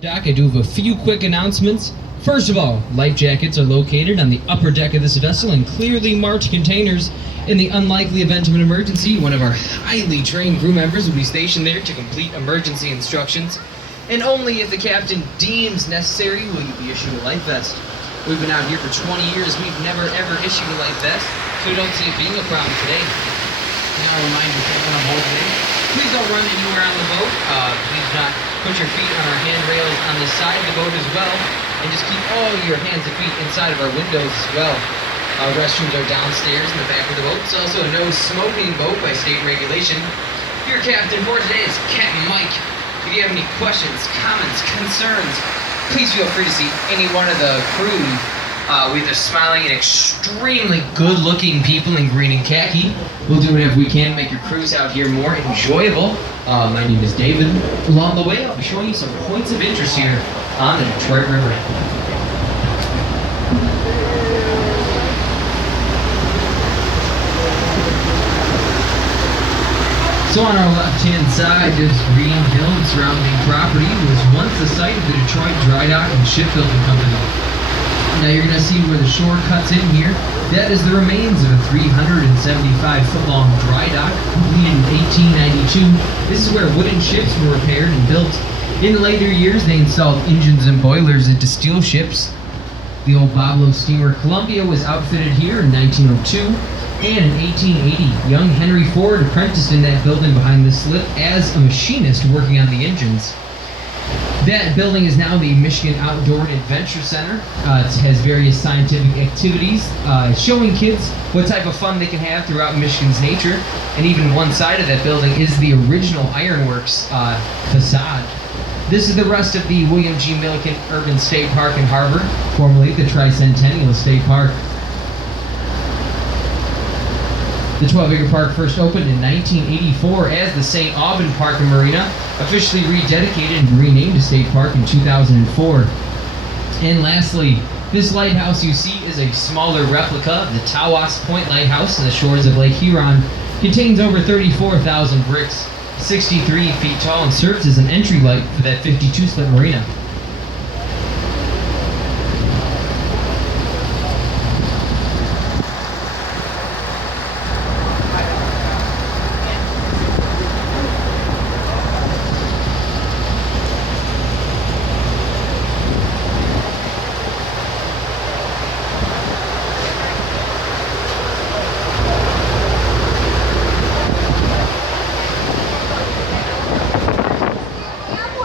Doc, I do have a few quick announcements. First of all, life jackets are located on the upper deck of this vessel in clearly marked containers. In the unlikely event of an emergency, one of our highly trained crew members will be stationed there to complete emergency instructions. And only if the captain deems necessary will you be issued a life vest. We've been out here for 20 years. We've never ever issued a life vest, so we don't see it being a problem today. Now a reminder for everyone on board today, please don't run anywhere on the boat. Please not put your feet on our handrails on the side of the boat as well. And just keep all your hands and feet inside of our windows as well. Restrooms are downstairs in the back of the boat. It's also a no smoking boat by state regulation. Your captain for today is Captain Mike. If you have any questions, comments, concerns, please feel free to see any one of the crew. With the smiling and extremely good-looking people in green and khaki. We'll do whatever we can to make your cruise out here more enjoyable. My name is David. Along the way, I'll be showing you some points of interest here on the Detroit River. So on our left-hand side, this green hill and surrounding property was once the site of the Detroit Dry Dock and Shipbuilding Company. Now you're going to see where the shore cuts in here. That is the remains of a 375-foot-long dry dock completed in 1892. This is where wooden ships were repaired and built. In the later years, they installed engines and boilers into steel ships. The old Boblo steamer Columbia was outfitted here in 1902. And in 1880, young Henry Ford apprenticed in that building behind the slip as a machinist working on the engines. That building is now the Michigan Outdoor and Adventure Center. It has various scientific activities showing kids what type of fun they can have throughout Michigan's nature. And even one side of that building is the original Ironworks facade. This is the rest of the William G. Milliken Urban State Park in Harbor, formerly the Tricentennial State Park. The 12-acre park first opened in 1984 as the St. Aubin Park and Marina, officially rededicated and renamed to State Park in 2004. And lastly, this lighthouse you see is a smaller replica of the Tawas Point Lighthouse on the shores of Lake Huron. Contains over 34,000 bricks, 63 feet tall, and serves as an entry light for that 52-slip marina.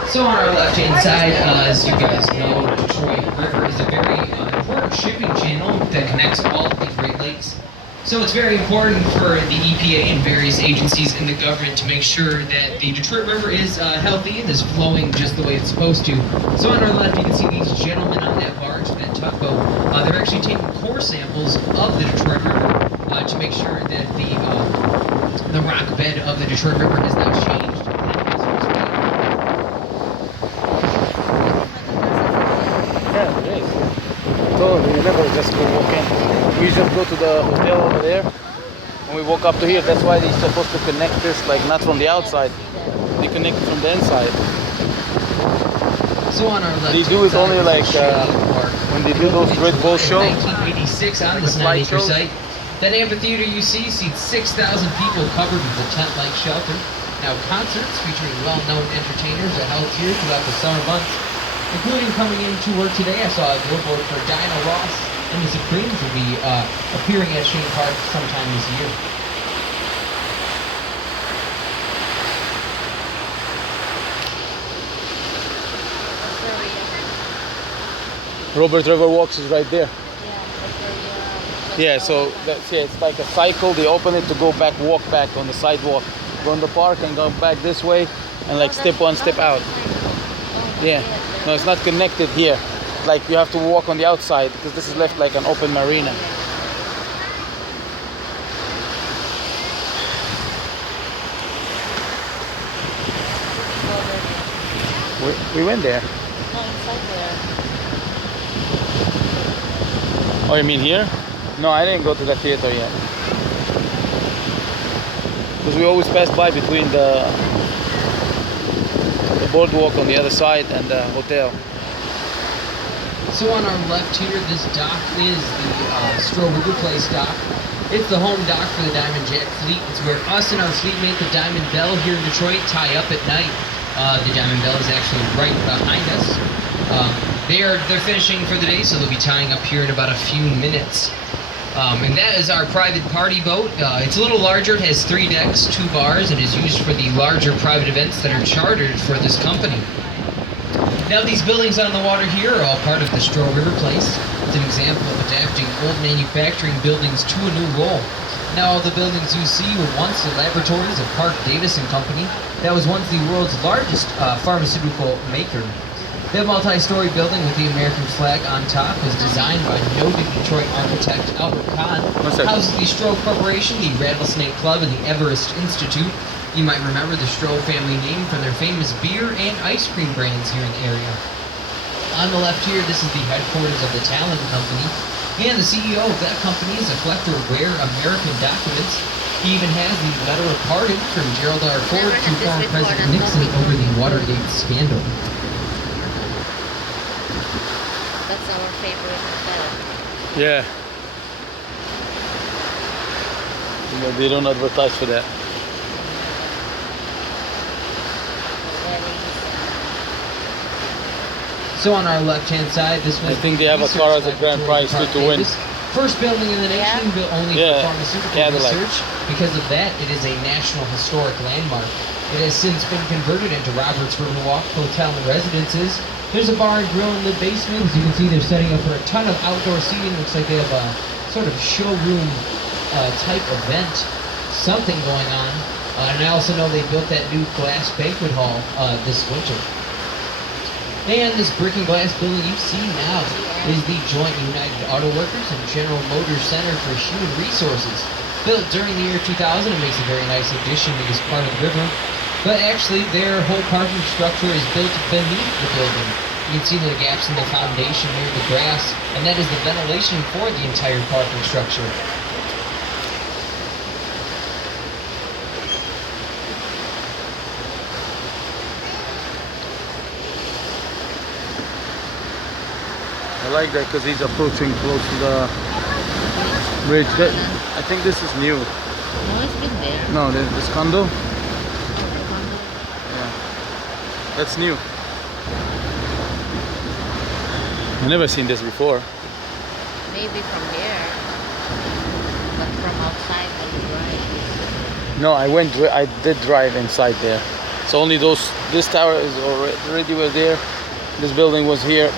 So on our left-hand side, as you guys know, the Detroit River is a very important shipping channel that connects all of the Great Lakes. So it's very important for the EPA and various agencies in the government to make sure that the Detroit River is healthy and is flowing just the way it's supposed to. So on our left, you can see these gentlemen on that barge, that tugboat. They're actually taking core samples of the Detroit River to make sure that the rock bed of the Detroit River has not changed. So we never just go walk in. We just go to the hotel over there and we walk up to here. That's why they're supposed to connect this, like not from the outside. They connect it from the inside. So on our left, they do it only like when they do those Great Bull shows. 1986 on this 9-acre site. That amphitheater you see seats 6,000 people covered with a tent-like shelter. Now concerts featuring well-known entertainers are held here throughout the summer months. Including coming into work today, I saw a billboard for Dinah Ross and the Supremes will be appearing at Shane Park sometime this year. Robert River Walks is right there. Yeah, so that's it's like a cycle. They open it to go back, walk back on the sidewalk, go in the park and go back this way, and like step one, step out. Yeah. No, it's not connected here. Like you have to walk on the outside because this is left like an open marina. We went there. No, inside there. Oh, you mean here? No, I didn't go to the theater yet. Because we always pass by between the the boardwalk on the other side and the hotel. So on our left here, this dock is the Stroh River Place dock. It's the home dock for the Diamond Jack fleet. It's where us and our fleet mate, the Diamond Bell here in Detroit, tie up at night. The Diamond Bell is actually right behind us. They're finishing for the day, so they'll be tying up here in about a few minutes. And that is our private party boat. It's a little larger. It has 3 decks, 2 bars, and is used for the larger private events that are chartered for this company. Now these buildings on the water here are all part of the Stroh River Place. It's an example of adapting old manufacturing buildings to a new role. Now all the buildings you see were once the laboratories of Park Davis and Company. That was once the world's largest pharmaceutical maker. The multi-story building with the American flag on top was designed by noted Detroit architect Albert Kahn. Houses the Stroh Corporation, the Rattlesnake Club, and the Everest Institute. You might remember the Stroh family name from their famous beer and ice cream brands here in the area. On the left here, this is the headquarters of the Talon Company, and the CEO of that company is a collector of rare American documents. He even has the letter of pardon from Gerald R. Ford to former President Nixon over the Watergate scandal. That's our favorite hotel. Yeah. They don't advertise for that. So on our left-hand side, this was I think they have a car as a grand prize Park to win. Davis. First building in the nation built only Yeah. for pharmaceutical Cadillac. research. Because of that, it is a National Historic Landmark. It has since been converted into Roberts Riverwalk Hotel and Residences. There's a bar and grill in the basement. As you can see, they're setting up for a ton of outdoor seating. Looks like they have a sort of showroom type event, something going on. And I also know they built that new glass banquet hall this winter. And this brick and glass building you see now is the Joint United Auto Workers and General Motors Center for Human Resources. Built during the year 2000, it makes a very nice addition to this part of the river. But actually, their whole parking structure is built beneath the building. You can see the gaps in the foundation near the grass, and that is the ventilation for the entire parking structure. I like that because he's approaching close to the bridge. I think this is new. No, it's been there. No, this condo? Yeah. That's new. I've never seen this before. Maybe from there. But from outside when you drive. No, I did drive inside there. So only this tower is already were there. This building was here